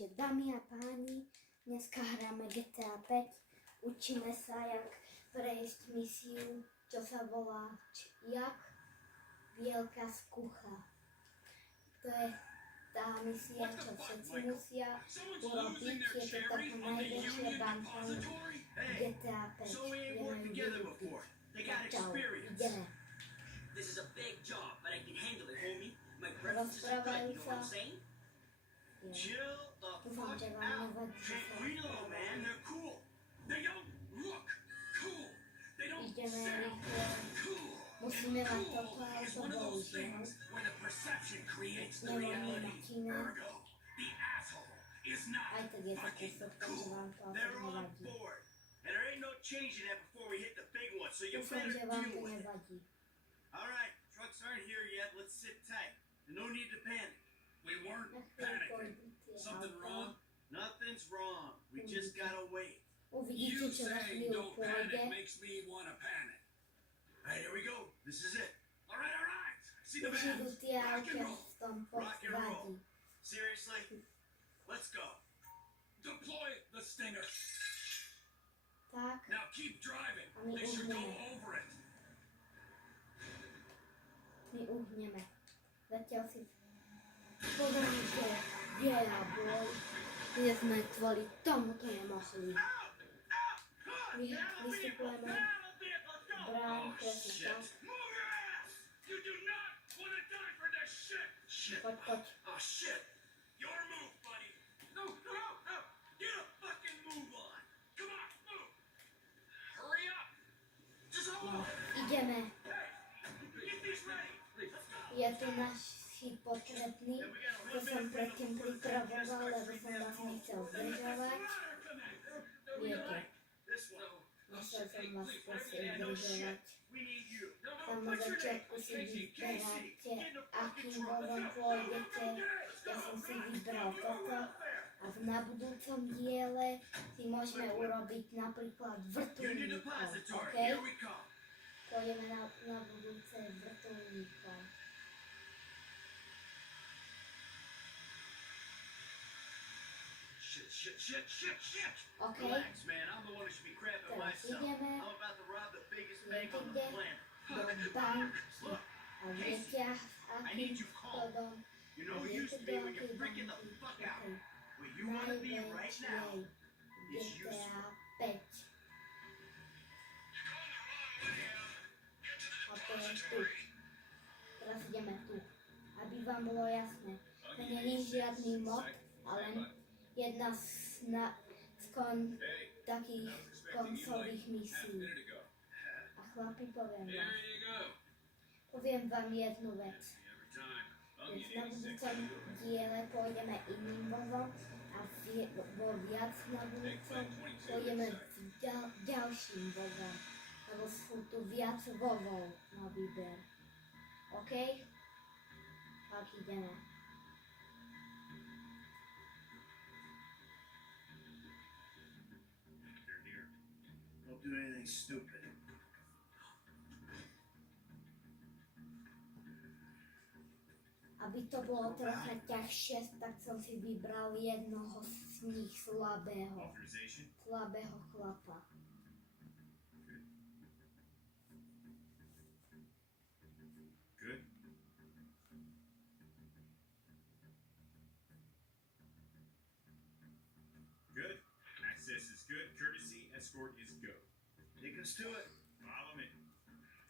Vítajte dámy a páni, dneska hráme GTA 5, učíme sa jak prejsť misiu, čo sa volá jak Bielka z kucha. To je tá misia, čo všetci musia urobiť, je to taká najväčšia banka GTA 5, kde majú vylúpiť. Tak čau, ideme. Rozprávajú sa. Chill the fuck out. We know, man. They're cool. They don't look cool. They don't sound cool. Musíme mať toto It's one of those things where the perception creates the reality. Ergo, the asshole is not fucking cool. They're on board. And there ain't no changing that before we hit the big one, so you better deal with it. Alright, trucks aren't here yet. Let's sit tight. And no need to panic. We weren't panicking. Something wrong? Nothing's wrong. We just gotta wait. You saying don't panic makes me want to panic. Alright, here we go. This is it. Alright. See the man. Rock and roll. Rock and roll. Seriously? Let's go. Deploy the stinger. Tak, Now keep driving. They should go over it. my uhneme. Zatiaľ si pozrite, yeah boy, kde sme kvôli tomuto nemohli. Vystupujeme bráň, presne tam. Poď. Oh shit. Your move, buddy. No. Get a fucking move on. Come on, move. Hurry up. Just hold on. Ideme. Get these ready. Je tu náš potrebný, to som predtým pripravoval, lebo som vás nechcel zdržovať. Viete, nechcel som vás proste zdržovať. Tam na začiatku si vyberáte, akým vodom pôjdete. Ja som si vybral toto a na budúcom diele si môžeme urobiť napríklad vrtuľníkov, OK? Pôjdeme na budúce vrtuľníkov. Shit. OK, Relax, man. I'm the one who should be crapping teraz myself. ideme I'm about to rob the biggest bank on the planet. do banky. Look, A viete, akým chodom you know who used to be when you're freaking the fuck out. Where you want to be right now is useful. GTA 5. A to je tu. Teraz ideme tu. Aby vám bolo jasné. To nie je žiadny mod, ale jedna z takých koncových misií. A chlapi, poviem vám jednu vec. Veď na budúcom diele pôjdeme iným vozom a vo viac na budúcom pôjdeme ďalším vozom. Lebo sú tu viac vozov na výber. OK? Tak ideme. Don't do anything stupid. Aby to bolo trocha ťažšie, tak som si vybral jednoho z nich slabého chlapa. Good. Good. Access is good. Courtesy escort is go. Take us to it. Follow me.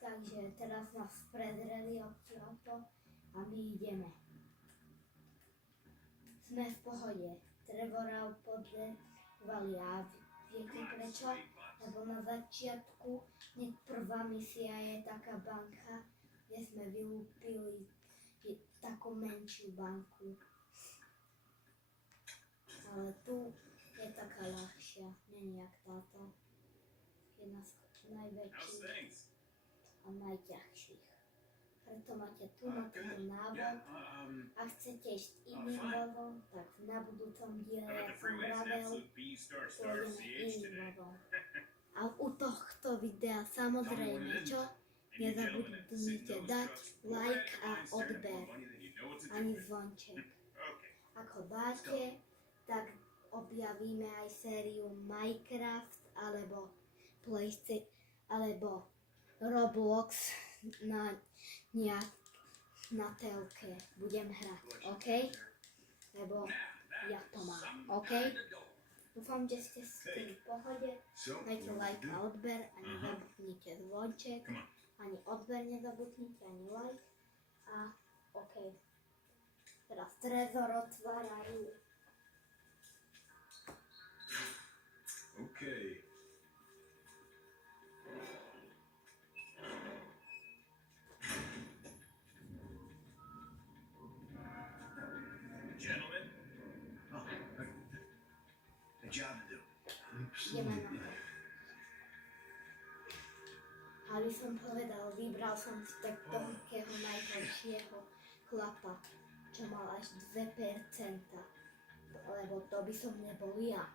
Takže teraz nás predreli od to a my ideme. Sme v pohode. Trevora podlevali a viete prečo? Lebo na začiatku hneď prvá misia je taká banka, kde sme vylúpili takú menšiu banku. Ale tu je taká ľahšia, nie jak táto. Jedna z najväčších a najťažších. Preto máte tu na tento návod. Ak chcete ísť iným vodom, tak na budúcom diele, jak som vravel, pôjdeme iným vodom. A u tohto videa samozrejme, čo? Nezabudnite dať like a odber. Ani zvonček. Ak ho dáte, tak objavíme aj sériu Minecraft alebo alebo Roblox na telke. Budem hrať, OK? Lebo ja to mám, OK? Dúfam, že ste s tým v pohode. Dajte like a odber a nezabudnite zvonček. Ani odber nezabudnite, ani like. A OK. Teraz trezor otvárajú. Okay. Gentlemen. Oh, a job to do. Ideme na to. Aby som povedal, vybral som si takého najhoršieho chlapa, čo mal až 2%. Lebo to by som nebol ja.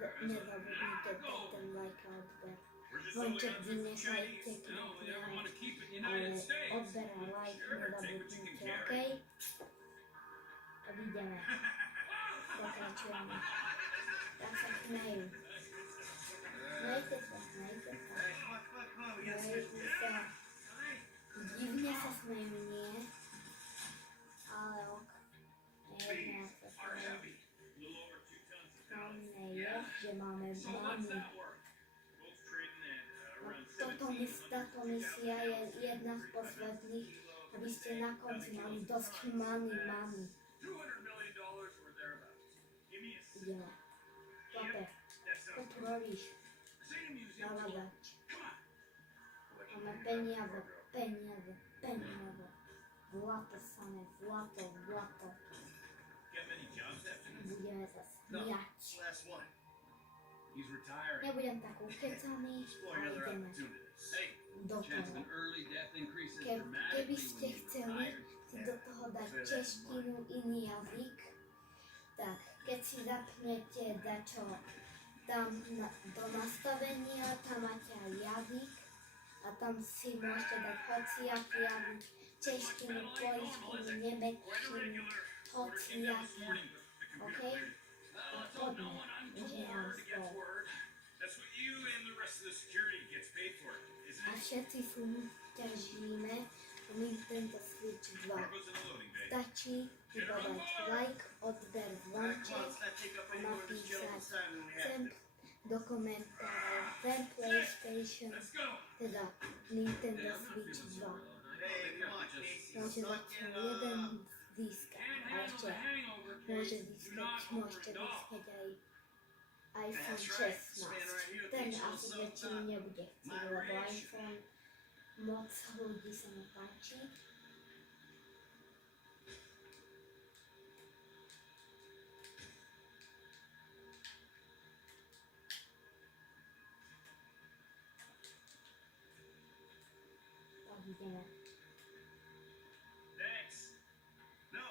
Nezabudnite dať ten like a odber. Zvonček vynechajte, kliknite, ale odber a like nezabudnite, OK? A ideme. Pokračujeme. Tak sa smejú. Smejte sa, smejte sa. Smejte sa. Divne sa smejú, nie? Ale ok. Nejedná sa smejú. Hlavné je, že máme money. Táto misia je jedna z posledných, aby ste na konci mali dosť money. Ideme. Paper. Čo tu robíš? Navadač. Máme peniaze. Zlato samé, zlato. Budeme sa smiať. Nebudem tak ukecaný, ale ideme do toho. Keby ste chceli si do toho dať češtinu, iný jazyk, tak keď si zapnete dačo tam do nastavenia, tam máte aj jazyk a tam si môžete dať hociaký jazyk, češtinu, poľštinu, nemečtinu, hociaký. OK? Poďme, že nám spolu. A všetci súťažíme o Nintendo Switch 2. Stačí iba dať like, odber, zvonček a napísať chcem do komentárov chcem PlayStation, teda Nintendo Switch 2. Môže zatiaľ jeden získať a ešte môžete získať aj iPhone 16. Ten asi väčšinu nebude chcieť, lebo iPhone moc ľudí sa mi páči. Tak ideme. Thanks. No.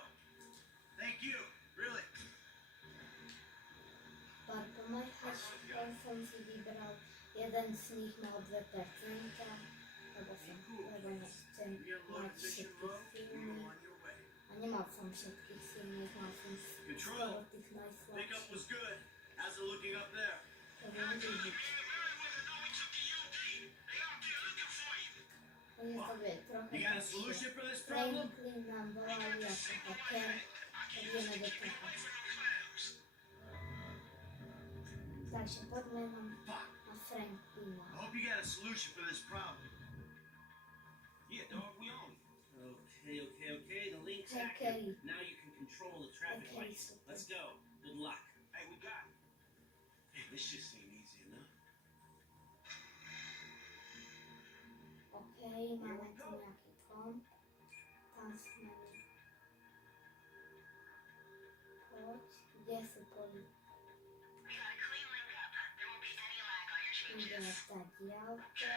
Thank you. Really. Pár pomáhačkov som si vybral, jeden z nich mal 2%, lebo nechcem mať všetkých silných. A nemal som všetkých silných, mal som skoro tých Pickup was najslabších. good. How's it looking up there? To viem vidieť. Oni to vie trochu You got a lepšie. solution for this problem? Franklin nám volali ako hacker, ideme do toho. Takže poďme na Franklina. I hope you got a solution for this problem. Yeah, dog, we own it. Okay. The link's Hey, active. Kelly. Now you can control the traffic Okay, lights. super. Let's go. Good luck. Hey, we got it. Hey, this just ain't easy enough. Okej, máme tu nejaký komp. Tam sme... Poď, kde sú policajti? Ideme stať diaľko.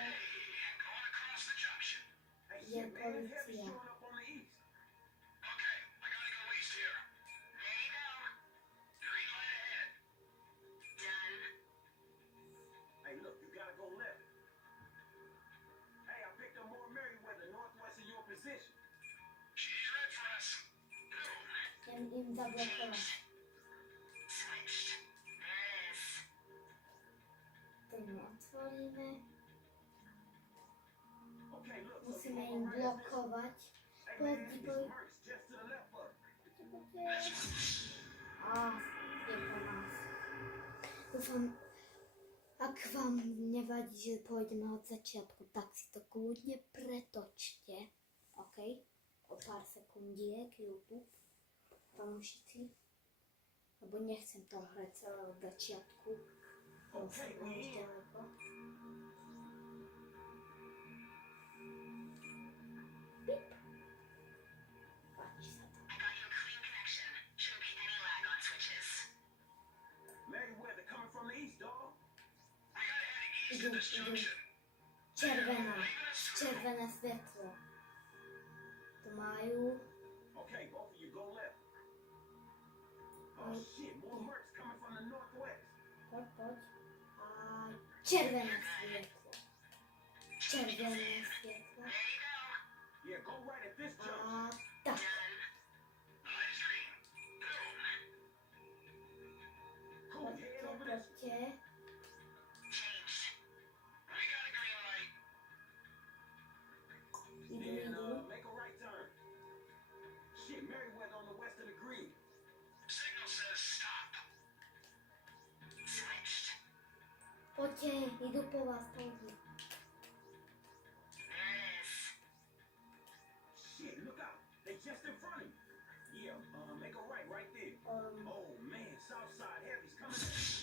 Je policia. Hey, look, you gotta go left. Hey, I picked up more Merriweather northwest of your position. Ideme Musím im zablokovat. Teď mu otvoríme. Okay, look, so Musíme you im gonna go right at this one? blokovať. Hey, Poď, man, it's poď. Mercs just to the left of it. Poďte. A je po nás. Dúfam, ak vám nevadí, že pôjdeme od začiatku, tak si to kľudne pretočte. OK? O pár sekundiek, YouTube. Fanúšici. Lebo nechcem to hrať celé od začiatku. To som už ďaleko. Pip. Páči sa to. Merriweather coming from the east, dog. Idú. Červené svetlo. To majú. Okay, both of you go left. Oh shit, more Mercs coming from the northwest. Poď. A červené svetlo. Červené svetlo. Yeah, go right at this A junction. tak. Cool, head over this. Poďte. Then Idú. make a right turn. Shit, Merriweather on the west of the green. Poďte, idú po vás, poďte. Shit, look out. They just in front of you. Yeah, make a right there. Oh man, south side heavy's coming in.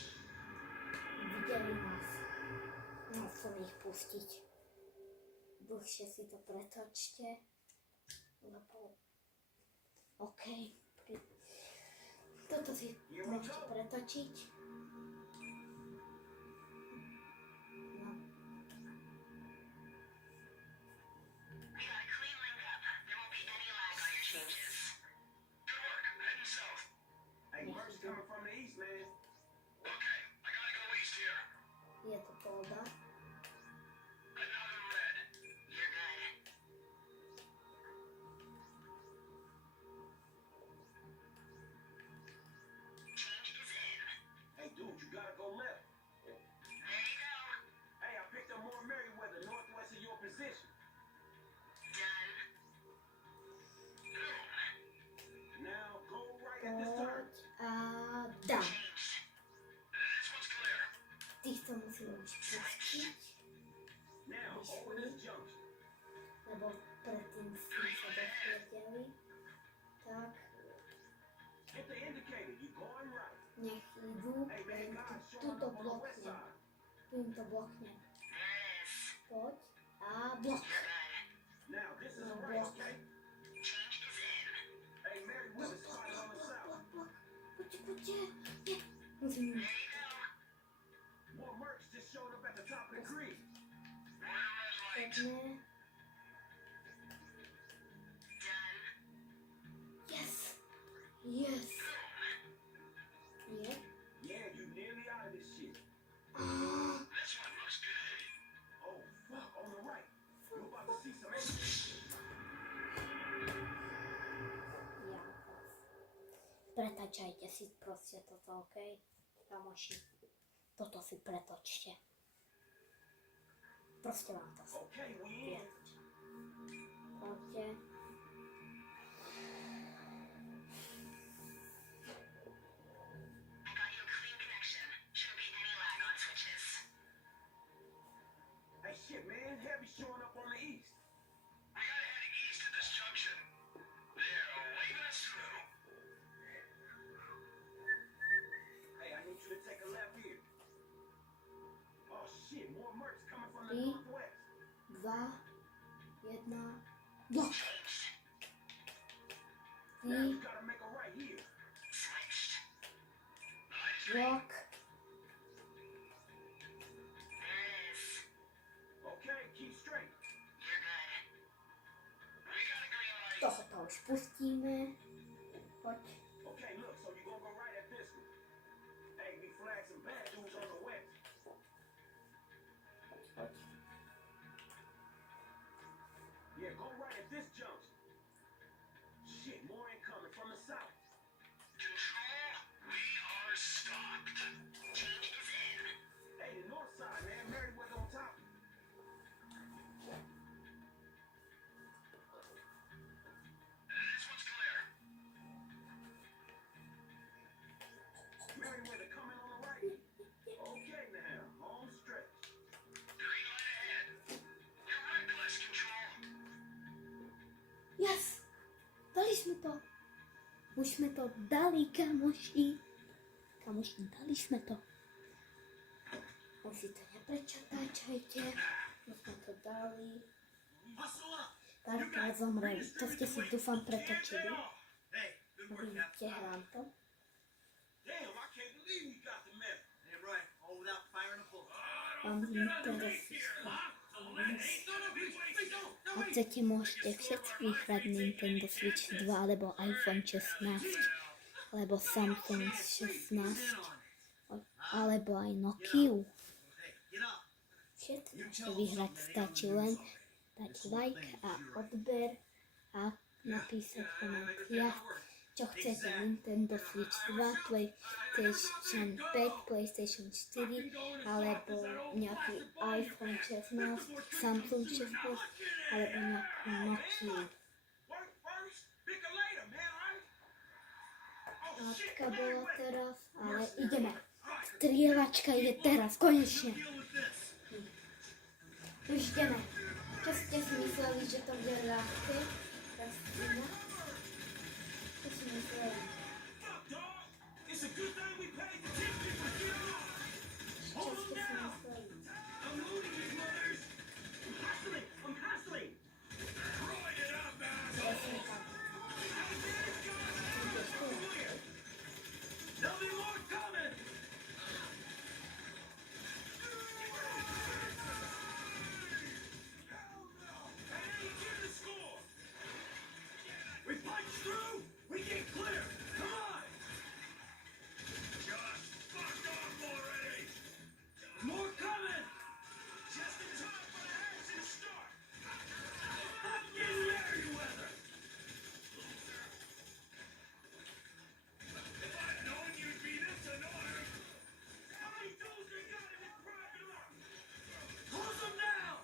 Videli nás. Musím ich pustiť. Dlhšie si to pretočte. Lebo... OK. Toto si môžete pretočiť. No. Hey, Mercs coming from the east, man. Je to polda. Hey, dude, you gotta go left. Hey, I picked up more Merriweather northwest of your position. Now go right at this turn. Poď a dám. Týchto musím už pustiť, Now over this junction. lebo predtým ste sa dozvedeli. Tak, Hit the indicator. You going right. nech idú, Hey, ja im man, guys tu showing to up on the west bloknem. side. Tu im to bloknem. Poď a blok. Now this is No, right, block. okay? Hey, Merriweather spotted on the south. Blok. Poďte. Nie. Musím. More Mercs just showed up at the top of the green. Poďme. Yes. Yes. Nie. Yeah, you nearly out of this shit. Ah. Oh, fuck, on the right. You're about to see some action. Ja vás. Pretačajte si proste toto, OK? Kamoši. Toto si pretočte. Proste vám to Okay, we in. poďte. Hey, shit, man, heavy showing up on the east. Hey, I need you to take a left here. Oh shit, more Mercs coming from the Three. northwest. 2, 1, blok. Now you 3, gotta make a right here. blok. Okay, keep straight. Tohoto už pustíme. Poď. Okay, look, so you're gonna go right at this one. Hey, we flagged some bad dudes on the west. Poď. Yeah, go right at this junction. Shit, more incoming from the south. Už jsme to dali, kamoši. Kamoši, dali jsme to. Už si to neprečatáčajte. My jsme to dali. Párkrát zomreli. To ste si dúfam pretočili. Vidíte, hrám to. Damn, I can't believe we got the medal. Damn right. Hold out, firing a bullet. Mám Nintendo Switch 2. Ak chcete, môžete všetci vyhrať Nintendo Switch 2 alebo iPhone 16 alebo Samsung 16 alebo aj Nokiu. Všetko môžete vyhrať, stačí len dať like a odber a napísať komentář, čo chcete. Nintendo Switch 2, PlayStation 5, PlayStation 4 alebo nejaký iPhone 16, Samsung 16 alebo nejakú Nokiu. Látka bola teraz, ale ideme. Strieľačka ide teraz, konečne. Už ideme. Čo ste si mysleli, že to bude ľahké? Teraz ideme. Čo si mysleli? It's a good thing we paid the ticket for you. Čo ste si mysleli? I'm looting these mothers. I'm hustling. Throwing it up, man. Presne tak. Ideš tu. There'll be more coming. Hey, get the score. We punch through. We get clear. Come on. Just fuck off already. More coming. Just in time for the action start. I'm getting Merryweather. If I'd known you'd be this annoying. How many dudes we got in this private army? Close them down.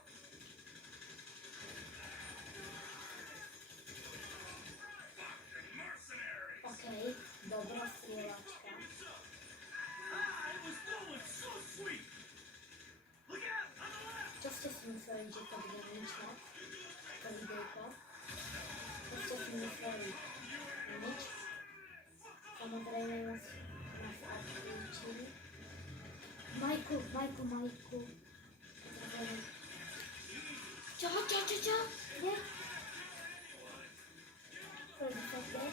Fucking mercenaries. Okej, dobrá strieľačka. Ah, it was going so sweet. Look out on the left. Čo ste si mysleli, že to bude niečo? To videjko? Čo ste si mysleli? Nič? Samozrejme nás odklíčili. Majku. Čo? Nie? Prejde sa kde?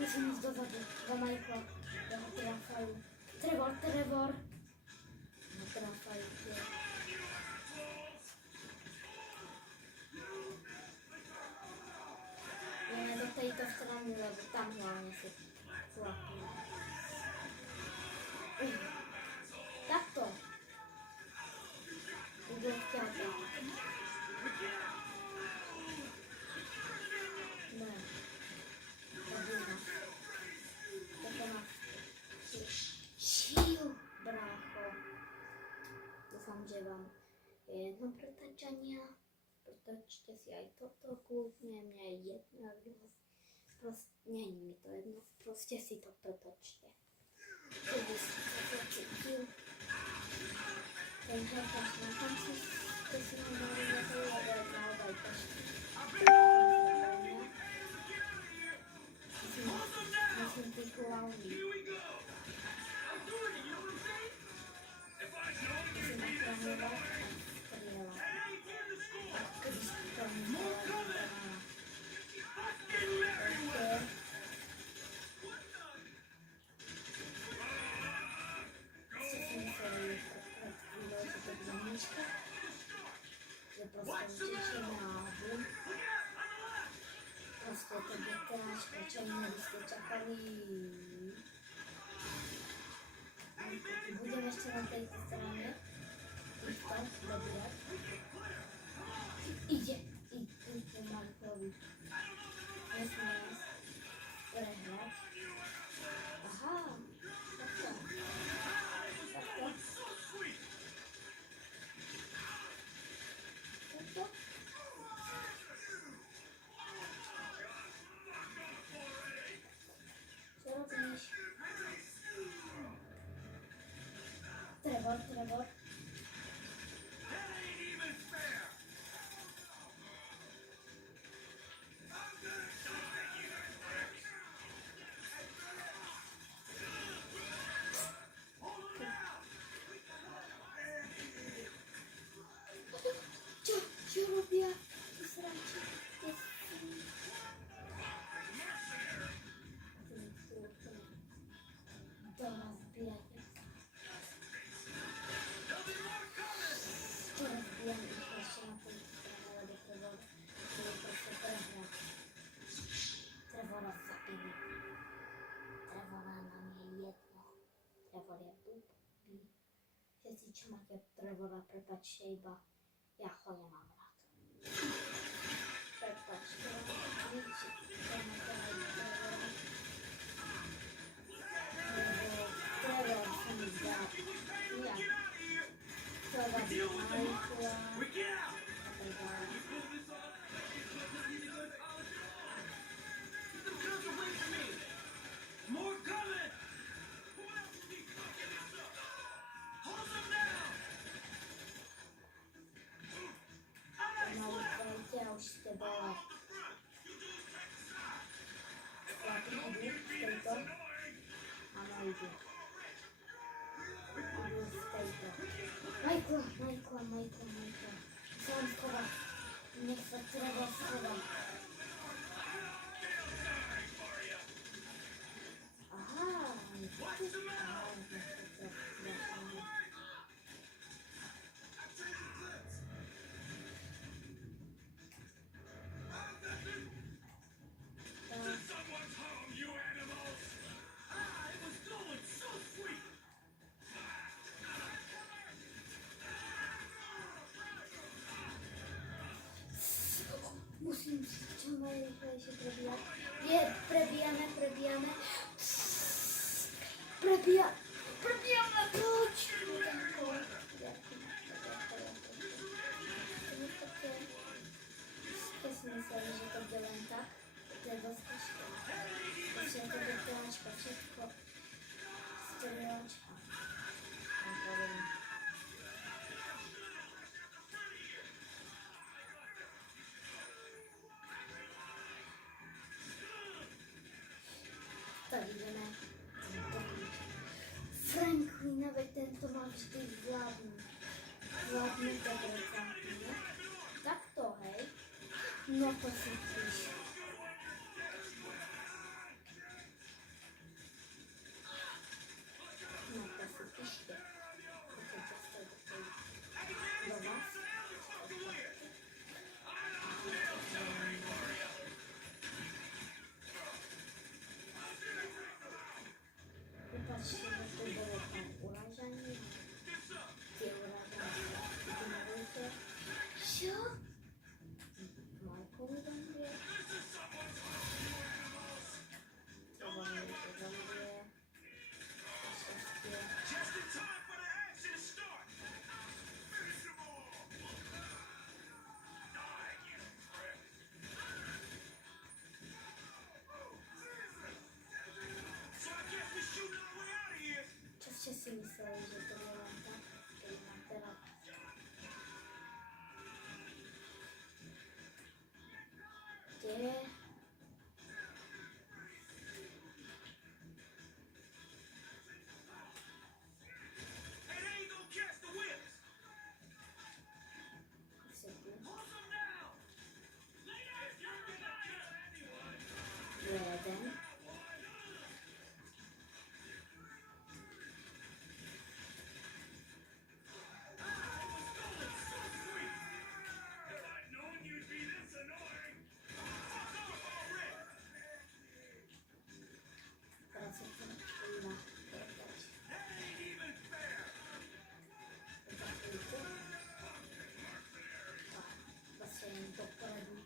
Musím ísť dozadu, za Majko. Ja ho trafajú. Trevor. No trafajú tie. Nie do tejto strany, lebo tam hlavne sú chlapí. Takto. Ide odtiaľto. Ne. Robí nás. Toto nás šiju, brácho. Dúfam, že vám je jedno pretačania. Pretočte si aj toto kľudne, mňa je jedno, ak vás proste, nie mi to jedno, proste si to pretočte. Keby si to pocítil, ten čakaš na konci, to si mi mali na to, lebo je naozaj ťažké. Myslím, ty hlavný. Si nakrahľovať a strieľať. Kedy si to mysleli, ste si mysleli pred chvíľou, že to bude niečka? Že proste uteče náhu. Proste to bude tráčka, čo iné by ste čakali. Budem ešte na tejto strane. Týchto, dobre. Ide Markovi. Nesmie prehrať. Aha, takto. Čo robíš? Trevor. všetci, čo máte Trevora, prepáčte, iba ja ho nemám rád. Prepáčte, nič, čo máte rád Trevora. Lebo Trevor sa mi zdá, ja chcel dať Michaela a tak ďalej. More coming! Who else will be fucking this up? Hold them down! Pomalu dajte a už ste dole. Chlapi idú z tejto. Áno, idú. Idú z tejto. Michael. Sa on schová. Nech sa Trevor schová. Aha, Someone's home, you animals! Ah, it was going so sweet! musím čo najrychlejšie prebíjať. Je, prebíjame. Prebíjame, poď! Ste si mysleli, že to bude len tak? To je dosť ťažké. Všetko to je tlačka, všetko. Strieľačka. Tak ideme. Franklina, veď tento má vždy zvládnuť. Zvládnuť to predsa. Takto, hej? No to si píš. No to si píšte. Počujte sa do tej... Do vás. Prepačte, že to bolo tam uražanie. Tie uražanie sa ignorujte. Čo? Marko mi tam vie? Treba mi to zomrie. Šťastie. Just in time for the action to start! Finish them all! Die, you prick! So I guess we shoot our way out of here! Čo ste si mysleli, že to je len tak? Keď mám teraz... Kde? Hey, they ain't gonna catch the whips! Asi tu. Hold them down! You're gonna kill anyone! Jeden. If I'd known you'd be this annoying! Fuck off already! Teraz je to chvíľa. Povedať. That ain't even fair! Za chvíľku. Tak, zase jen dopredu.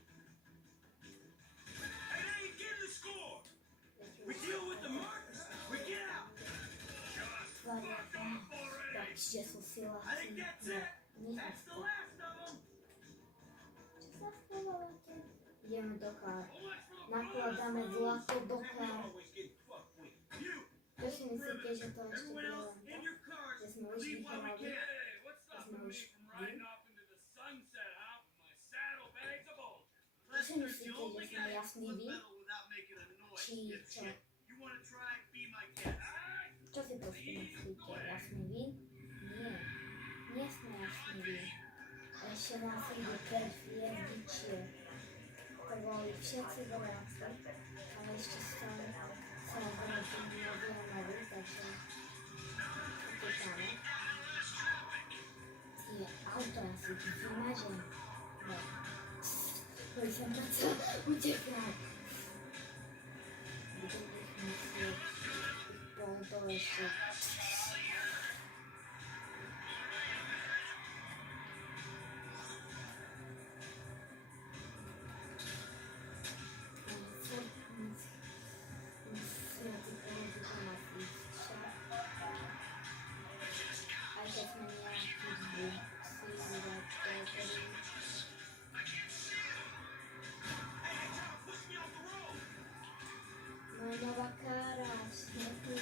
Hey, they ain't getting the score! Letím We deal with the marks, we get out! tvária tam. Takže sú I siláci. think that's No, it! nie That's the to. last of them! Čo sa schovávate? Ideme do kár. Well, let's roll. Nakladáme zlato do kár. Always get fucked with. You! Čo si myslíte, že to ešte bude Everyone len else in tak? your cars, Že sme už leave while we vyhrali? can. Hey, what's Že stopping sme me už from riding vy? off into the sunset, huh? With my saddlebags of gold. Čo si myslíte, že sme jasní vy? Without making a noise. Či čo? You wanna try and be my guest? Čo si to myslíte? Jasný vy? Nie. Nie sme jasní vy. Ešte nás ide 5 hviezdičiek. To boli všetci vojaci, ale ešte stále sa vrátim na Vianovi, takže utekáme. Tie auto asi vymažem. No. Boj som na to utekať. Budem ich musieť ich pohotovejšie. świetlu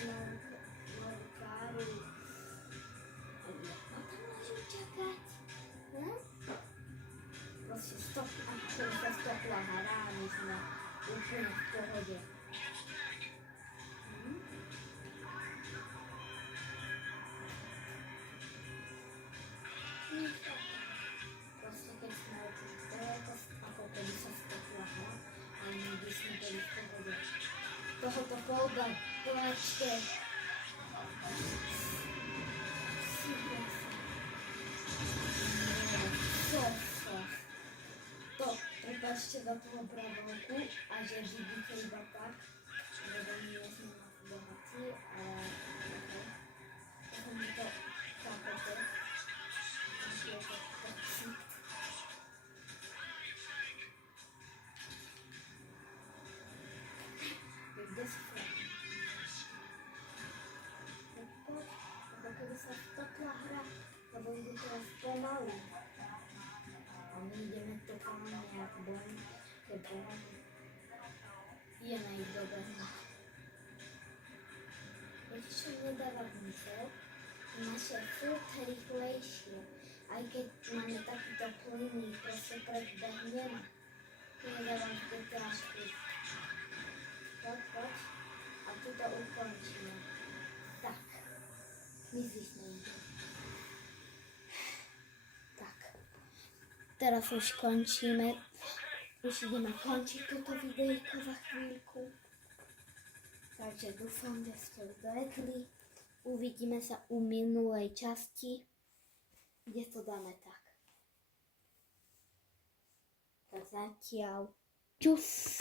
Lorgaru. A jak ma tam może uciekać? Proszę, stop, a kurwa, stop laharami, na upłynie w pochodzie. Proszę, keď sme daleko, ako keby sa stop lahar, a my by sme boli v pohode. Tohoto kolba, plačte. To prepačte za toho bravolku a že vidíte iba tak, lebo nie sme na bohatí, ale okay. Ako mi to chápete. Je to toxic. Kde si Frank? Poď, ako keby sa vtopla hra, lebo ide teraz pomaly. A my ideme totálne jak bom, kebom. Ideme ich dobehnúť. Ešte nedáva zmysel, naše furt rýchlejšie, aj keď máme takýto plynný, proste predbehneme. Nedávam v GTA 4. Poď. A tu to ukončíme. Tak. Myslíš na to. Tak. Teraz už končíme. Už ideme končiť toto videjko za chvíľku. Takže dúfam, že ste dojedli. Uvidíme sa u minulej časti, kde to dáme tak. Tak zatiaľ. Čus!